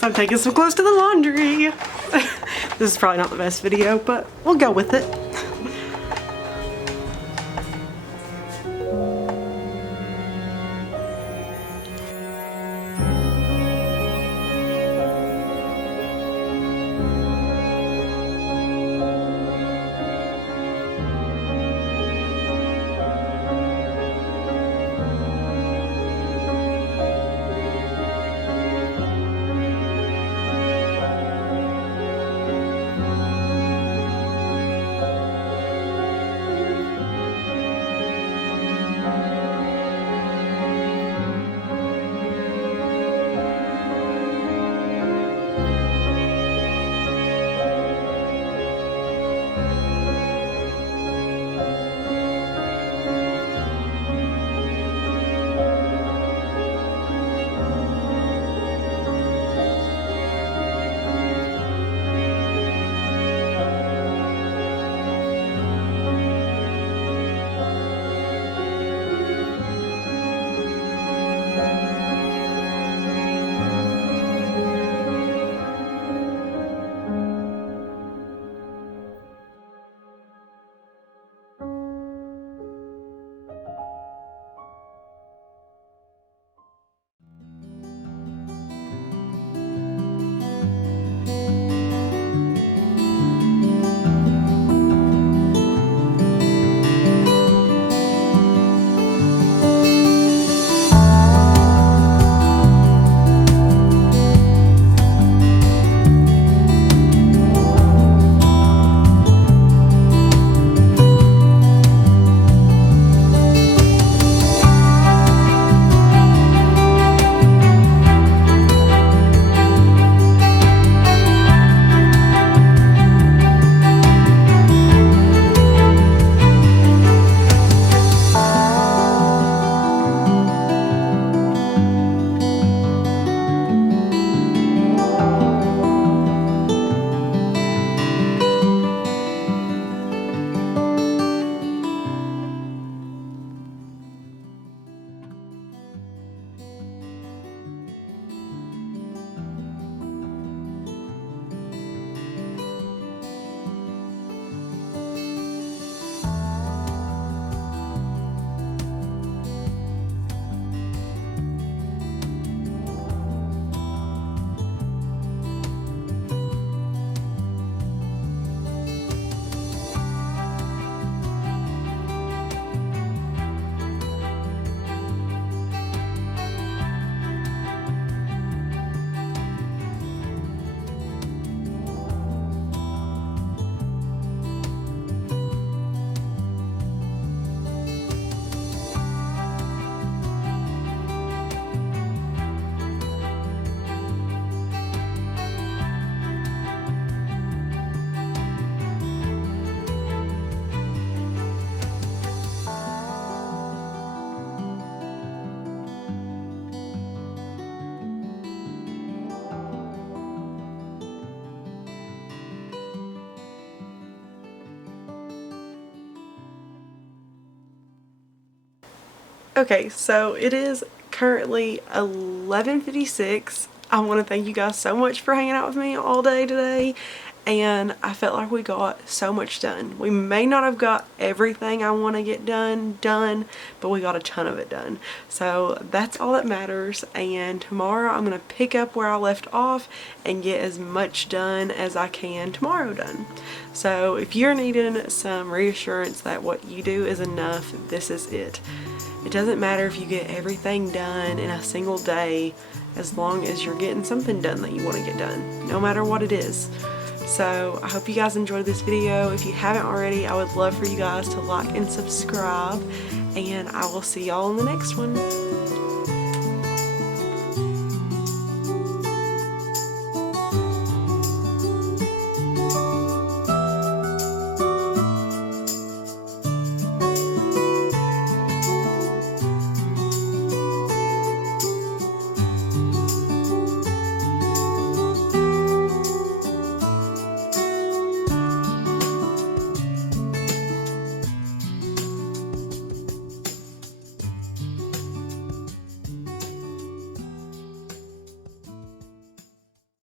So I'm taking some clothes to the laundry. This is probably not the best video, but we'll go with it. Okay, so it is currently 11:56. I want to thank you guys so much for hanging out with me all day today, and I felt like we got so much done. We may not have got everything I want to get done, but we got a ton of it done. So that's all that matters, and tomorrow I'm going to pick up where I left off and get as much done as I can tomorrow done. So if you're needing some reassurance that what you do is enough, this is it. It doesn't matter if you get everything done in a single day, as long as you're getting something done that you want to get done, no matter what it is. So I hope you guys enjoyed this video. If you haven't already, I would love for you guys to like and subscribe, and I will see y'all in the next one.